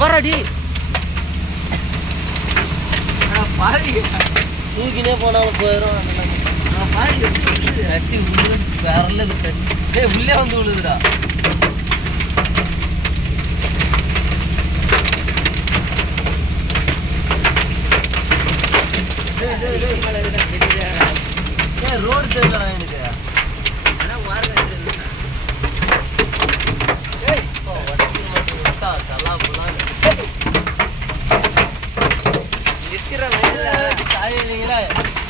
பாடி தூக்கினே போனாலும் போயிடும் கட்டி விழுது விரல கட்டி உள்ளே வந்து விழுதுடா. ரோடு தெரியுதா எனக்கு.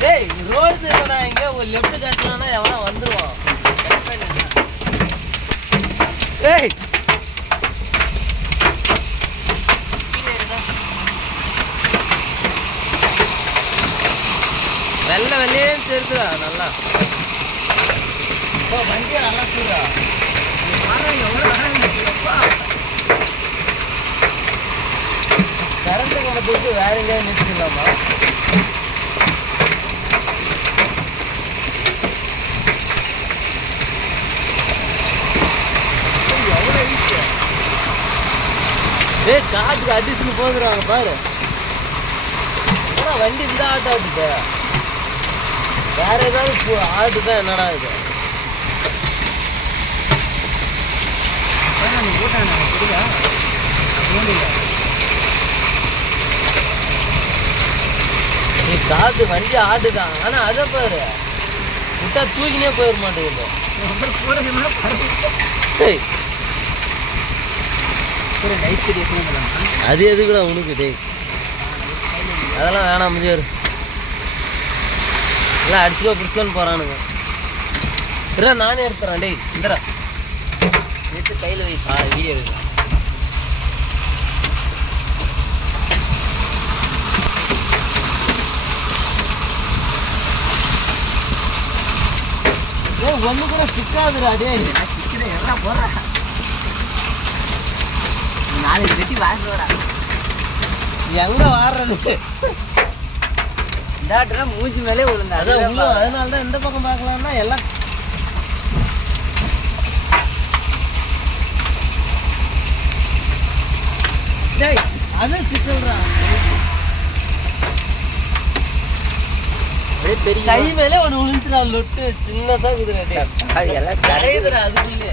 டேய் ரோடு தெரியுதா இங்க? ஒரு லெஃப்ட் கட்டலாம்னா எவனா வந்துருவான்? ஏய். வெள்ளை வெள்ளையே தெரியுதுடா நல்லா. இப்போ வண்டியை நல்லா சூடா கரண்ட் கணத்துக்கு வேற எங்கேயாவது நிறுத்திக்கலாமா ஏய் காத்துக்கு அடிச்சுன்னு போகுறாங்க பாரு. ஆனா வண்டி இந்த ஆட்டோ ஆட்டுட்ட வேற ஏதாவது போ- ஆட்டுதான் என்னடா இது? நீ காத்து வண்டி ஆடுதான் ஆனா அதை பாரு. விட்டா தூக்கினே போயிட மாட்டேங்குது. அது எதுக்குடா உனக்கு டேய்? அதெல்லாம் வேணாம் முடியாது எல்லாம் அடிச்சுக்கோ பிடிச்சோன்னு போறானுங்க. இல்லை நானே எடுத்துறேன். டேய் இந்தரா எடுத்து கையில் வை ஆ வீடியோ ஒன்று கூட சிக்காதுடா டேய். நாளைக்கு வெட்டி வாங்குறோடா. எங்க வாடுறது இந்தாட்டுனா மூஞ்சி மேலே விழுந்தா. அதான் உள்ள அதனால தான் இந்த பக்கம் பார்க்கலாம்னா எல்லாம் டேய் அது பெரிய கை மேலே ஒன்று விழுந்துச்சுடா லொட்டு சின்னசா குதிரை அது எல்லாம் கரையுதுடா அதுக்குள்ளே.